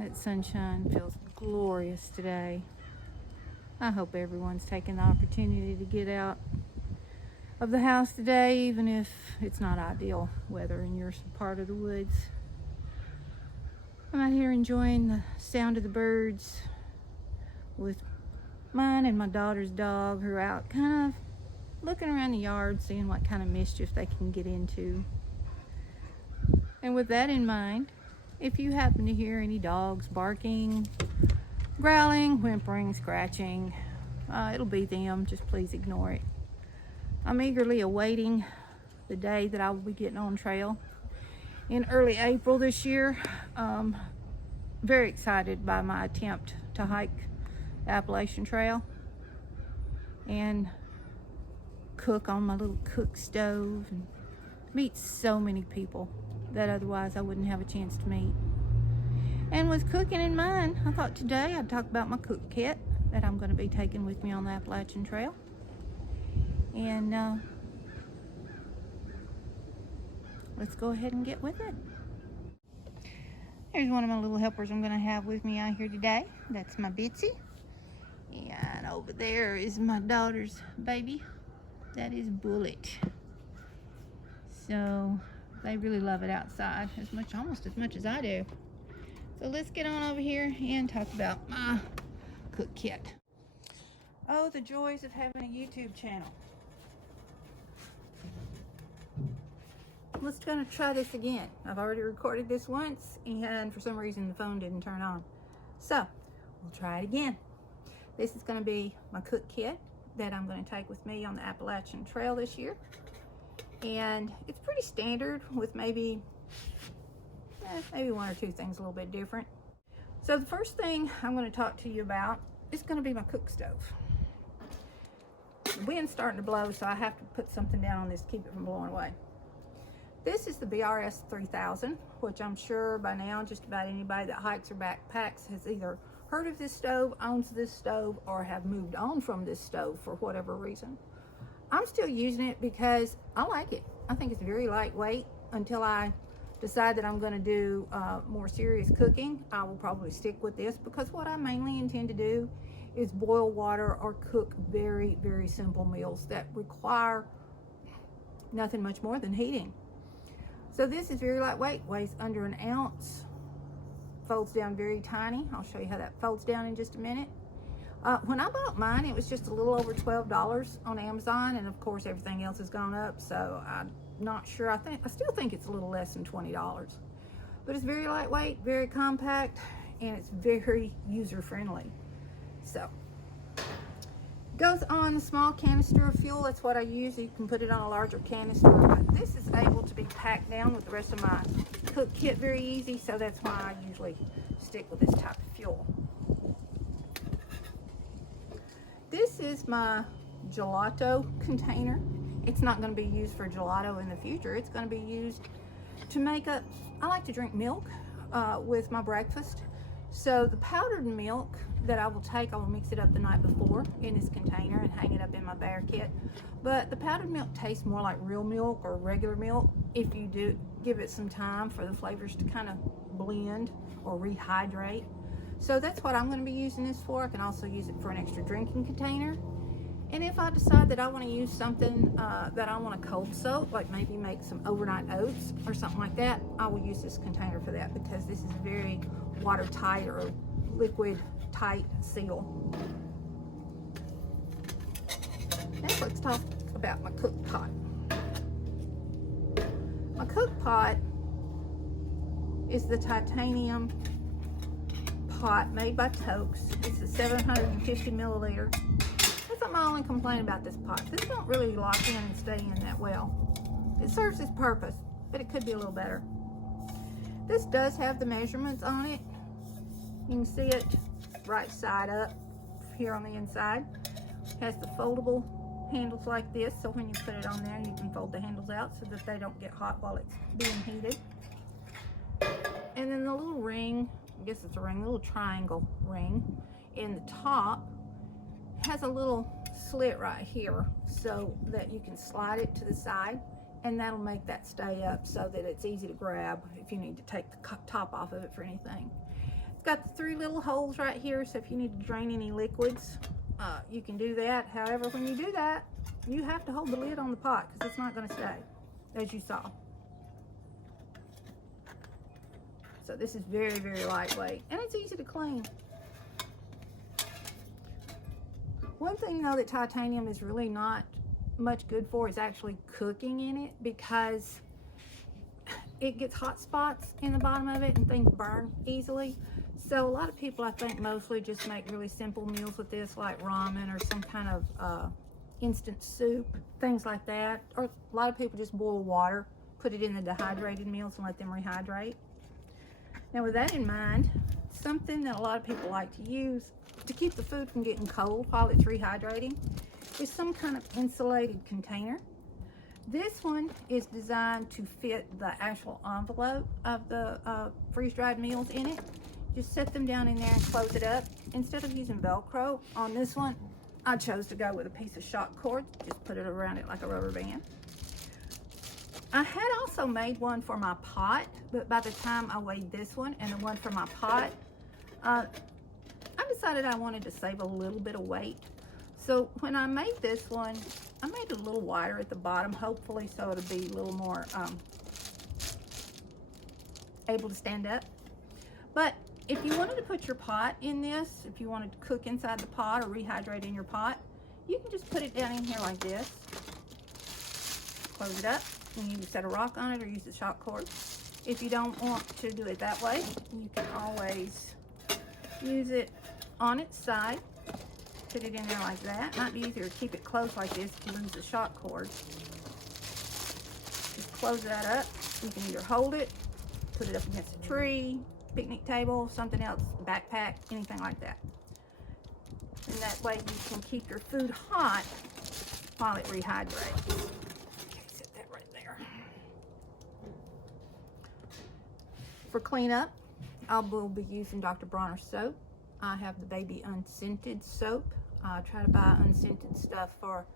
That sunshine feels glorious today. I hope everyone's taking the opportunity to get out of the house today, even if it's not ideal weather in your part of the woods. I'm out here enjoying the sound of the birds with mine and my daughter's dog, who are out kind of looking around the yard, seeing what kind of mischief they can get into. And with that in mind, if you happen to hear any dogs barking, growling, whimpering, scratching, it'll be them. Just please ignore it. I'm eagerly awaiting the day that I will be getting on trail in early April this year. Very excited by my attempt to hike the Appalachian Trail and cook on my little cook stove and meet so many people that otherwise I wouldn't have a chance to meet. And with cooking in mind, I thought today I'd talk about my cook kit that I'm going to be taking with me on the Appalachian Trail. And let's go ahead and get with it. Here's one of my little helpers I'm going to have with me out here today. That's my Bitsy. And over there is my daughter's baby. That is Bullet. So they really love it outside almost as much as I do. So let's get on over here and talk about my cook kit. Oh, the joys of having a YouTube channel. Let's gonna try this again. I've already recorded this once and for some reason the phone didn't turn on. So we'll try it again. This is gonna be my cook kit that I'm gonna take with me on the Appalachian Trail this year. And it's pretty standard with maybe one or two things a little bit different. So the first thing I'm going to talk to you about is going to be my cook stove. The wind's starting to blow, so I have to put something down on this to keep it from blowing away. This is the BRS 3000, which I'm sure by now just about anybody that hikes or backpacks has either heard of this stove, owns this stove, or have moved on from this stove for whatever reason. I'm still using it because I like it. I think it's very lightweight. Until I decide that I'm going to do more serious cooking, I will probably stick with this, because what I mainly intend to do is boil water or cook very, very simple meals that require nothing much more than heating. So this is very lightweight, weighs under an ounce, folds down very tiny. I'll show you how that folds down in just a minute. When I bought mine, it was just a little over $12 on Amazon, and of course everything else has gone up, so I'm not sure. I still think it's a little less than $20. But it's very lightweight, very compact, and it's very user-friendly. So, goes on the small canister of fuel. That's what I use. You can put it on a larger canister, but this is able to be packed down with the rest of my cook kit very easy, so that's why I usually stick with this type of fuel. This is my gelato container. It's not going to be used for gelato in the future. It's going to be used to make up, I like to drink milk with my breakfast. So the powdered milk that I will take, I will mix it up the night before in this container and hang it up in my bear kit. But the powdered milk tastes more like real milk or regular milk if you do give it some time for the flavors to kind of blend or rehydrate. So that's what I'm going to be using this for. I can also use it for an extra drinking container. And if I decide that I want to use something that I want to cold soak, like maybe make some overnight oats or something like that, I will use this container for that, because this is very watertight or liquid tight seal. Next, let's talk about my cook pot. My cook pot is the titanium pot made by Tokes. It's a 750 milliliter. That's my only complaint about this pot. This don't really lock in and stay in that well. It serves its purpose, but it could be a little better. This does have the measurements on it. You can see it right side up here on the inside. It has the foldable handles like this, so when you put it on there, you can fold the handles out so that they don't get hot while it's being heated. And then the little ring, I guess it's a ring, little triangle ring in the top has a little slit right here so that you can slide it to the side, and that'll make that stay up so that it's easy to grab if you need to take the top off of it for anything. It's got the 3 little holes right here, so if you need to drain any liquids, you can do that. However, when you do that, you have to hold the lid on the pot because it's not going to stay, as you saw. So this is very, very lightweight, and it's easy to clean. One thing though that titanium is really not much good for is actually cooking in it, because it gets hot spots in the bottom of it and things burn easily. So a lot of people, I think, mostly just make really simple meals with this, like ramen or some kind of instant soup, things like that. Or a lot of people just boil water, put it in the dehydrated meals and let them rehydrate. Now with that in mind, something that a lot of people like to use to keep the food from getting cold while it's rehydrating is some kind of insulated container. This one is designed to fit the actual envelope of the freeze-dried meals in it. Just set them down in there and close it up. Instead of using Velcro on this one, I chose to go with a piece of shock cord. Just put it around it like a rubber band. I had also made one for my pot, but by the time I weighed this one and the one for my pot, I decided I wanted to save a little bit of weight. So when I made this one, I made it a little wider at the bottom, hopefully so it'll be a little more able to stand up. But if you wanted to put your pot in this, if you wanted to cook inside the pot or rehydrate in your pot, you can just put it down in here like this. Close it up, and you can set a rock on it or use the shock cord. If you don't want to do it that way, you can always use it on its side. Put it in there like that. Might be easier to keep it closed like this to lose the shock cord. Just close that up. You can either hold it, put it up against a tree, picnic table, something else, backpack, anything like that. And that way you can keep your food hot while it rehydrates. Okay, set that right there. For cleanup, I will be using Dr. Bronner's soap. I have the baby unscented soap. I try to buy unscented stuff for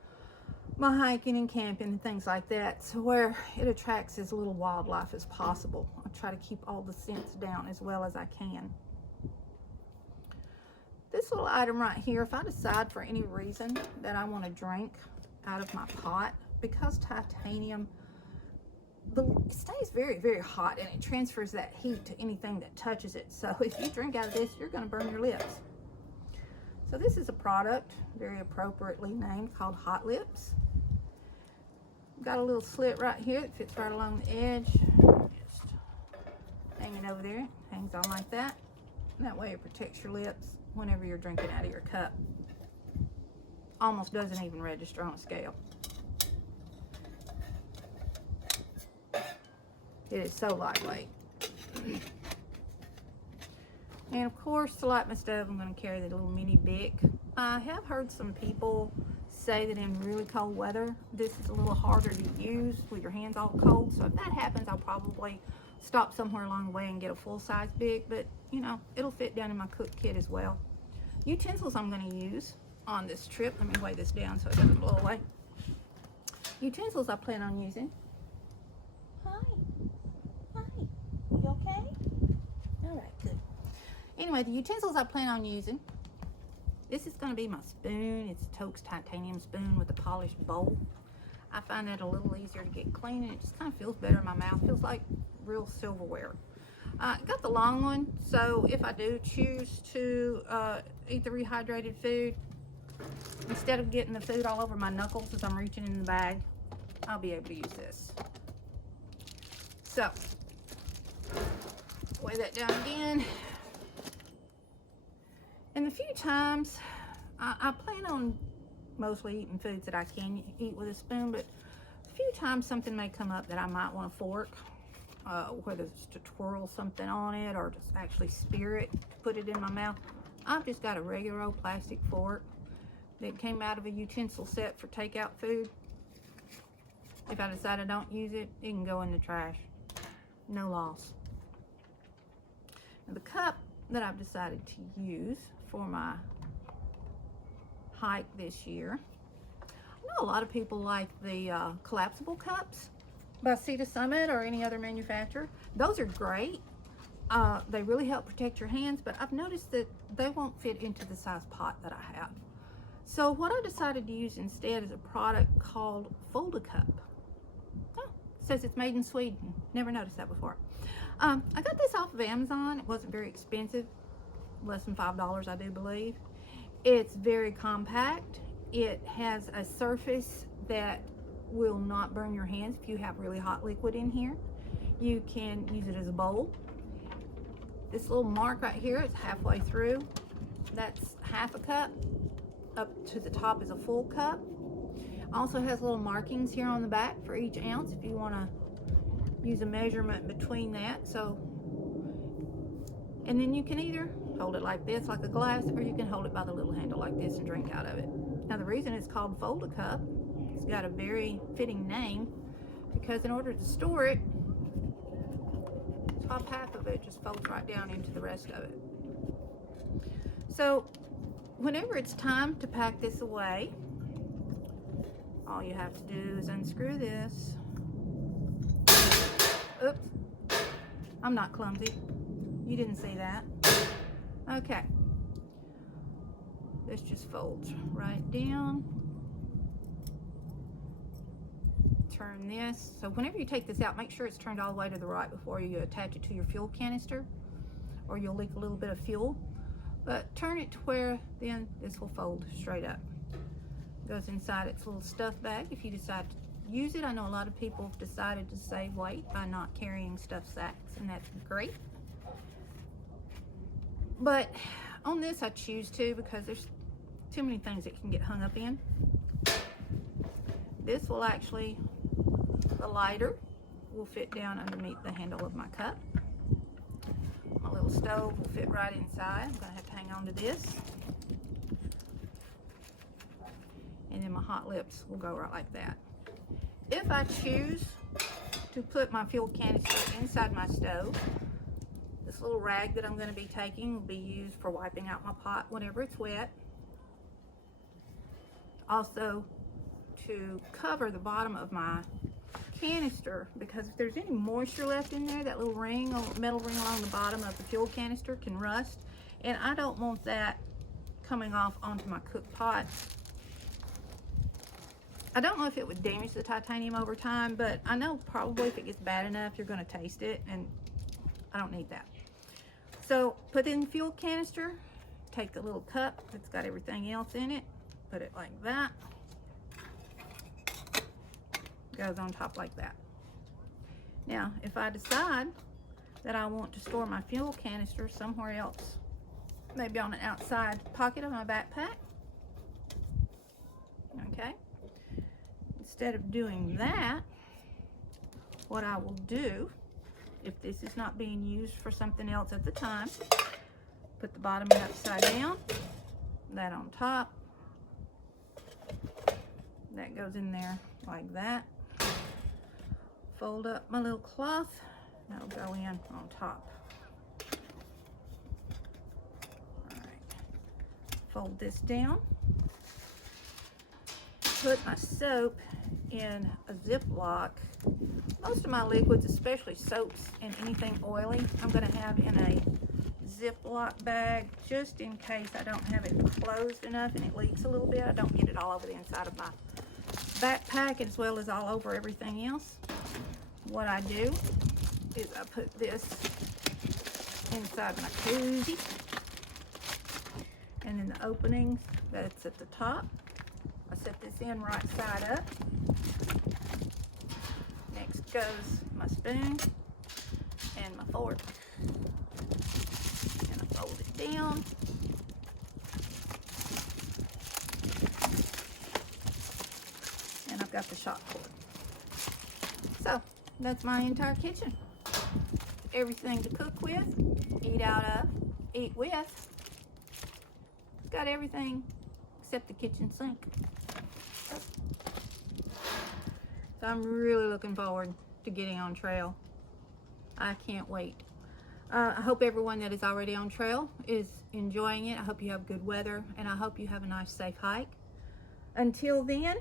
my hiking and camping and things like that, so where it attracts as little wildlife as possible. I try to keep all the scents down as well as I can. This little item right here, if I decide for any reason that I want to drink out of my pot, because titanium, it stays very, very hot and it transfers that heat to anything that touches it. So if you drink out of this, you're going to burn your lips. So this is a product, very appropriately named, called Hot Lips. Got a little slit right here that fits right along the edge. Just hang it over there. Hangs on like that. And that way it protects your lips whenever you're drinking out of your cup. Almost doesn't even register on a scale. It is so lightweight. And of course, to light my stove, I'm going to carry the little mini Bic. I have heard some people say that in really cold weather, this is a little harder to use with your hands all cold. So if that happens, I'll probably stop somewhere along the way and get a full-size Bic. But, you know, it'll fit down in my cook kit as well. Utensils I'm going to use on this trip. Let me weigh this down so it doesn't blow away. Utensils I plan on using. Hi. You okay? All right, good. Anyway, the utensils I plan on using, this is going to be my spoon. It's a Toaks titanium spoon with a polished bowl. I find that a little easier to get clean, and it just kind of feels better in my mouth. Feels like real silverware. Got the long one, so if I do choose to eat the rehydrated food, instead of getting the food all over my knuckles as I'm reaching in the bag, I'll be able to use this. So, weigh that down again. And the few times, I plan on mostly eating foods that I can eat with a spoon, but a few times something may come up that I might want a fork, whether it's to twirl something on it or just actually spear it, put it in my mouth. I've just got a regular old plastic fork that came out of a utensil set for takeout food. If I decide I don't use it, it can go in the trash. No loss. Now, the cup that I've decided to use for my hike this year, I know a lot of people like the collapsible cups by Sea to Summit or any other manufacturer. Those are great, They really help protect your hands, but I've noticed that they won't fit into the size pot that I have. So what I decided to use instead is a product called Fold-A-Cup. Oh, it says it's made in Sweden. Never noticed that before. I got this off of Amazon. It wasn't very expensive, less than $5, I do believe. It's very compact. It has a surface that will not burn your hands if you have really hot liquid in here. You can use it as a bowl. This little mark right here is halfway through. That's half a cup. Up to the top is a full cup. Also has little markings here on the back for each ounce if you want to use a measurement between that. So, and then you can either hold it like this, like a glass, or you can hold it by the little handle like this and drink out of it. Now the reason it's called Fold-A-Cup, it's got a very fitting name, because in order to store it, top half of it just folds right down into the rest of it. So whenever it's time to pack this away, all you have to do is unscrew this. Oops, I'm not clumsy. You didn't see that. Okay. This just folds right down. Turn this. So whenever you take this out, make sure it's turned all the way to the right before you attach it to your fuel canister, or you'll leak a little bit of fuel. But turn it to where then this will fold straight up. Goes inside its little stuff bag if you decide to use it. I know a lot of people have decided to save weight by not carrying stuffed sacks, and that's great. But on this I choose to, because there's too many things that can get hung up in. This will actually, the lighter will fit down underneath the handle of my cup. My little stove will fit right inside. I'm going to have to hang on to this. And then my hot lips will go right like that. If I choose to put my fuel canister inside my stove, this little rag that I'm going to be taking will be used for wiping out my pot whenever it's wet. Also, to cover the bottom of my canister, because if there's any moisture left in there, that little ring, metal ring along the bottom of the fuel canister can rust, and I don't want that coming off onto my cook pot. I don't know if it would damage the titanium over time, but I know probably if it gets bad enough, you're going to taste it, and I don't need that. So put it in the fuel canister, take the little cup that's got everything else in it, put it like that. Goes on top like that. Now, if I decide that I want to store my fuel canister somewhere else, maybe on an outside pocket of my backpack, okay, instead of doing that, what I will do, if this is not being used for something else at the time, put the bottom end upside down, that on top, that goes in there like that. Fold up my little cloth, that'll go in on top. All right, fold this down. Put my soap in a Ziploc. Most of my liquids, especially soaps and anything oily, I'm going to have in a Ziploc bag, just in case I don't have it closed enough and it leaks a little bit. I don't get it all over the inside of my backpack as well as all over everything else. What I do is I put this inside my koozie, and then the opening that's at the top, I set this in right side up. Next goes my spoon and my fork, and I fold it down. And I've got the shot cord. So that's my entire kitchen. Everything to cook with, eat out of, eat with. Got everything except the kitchen sink. So I'm really looking forward to getting on trail. I can't wait. I hope everyone that is already on trail is enjoying it. I hope you have good weather, and I hope you have a nice, safe hike. Until then,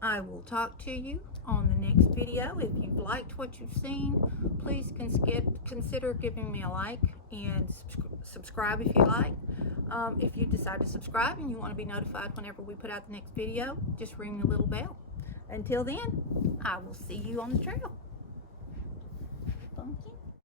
I will talk to you on the next video. If you've liked what you've seen, please consider giving me a like and subscribe if you like. If you decide to subscribe and you want to be notified whenever we put out the next video, just ring the little bell. Until then, I will see you on the trail. Pumpkin.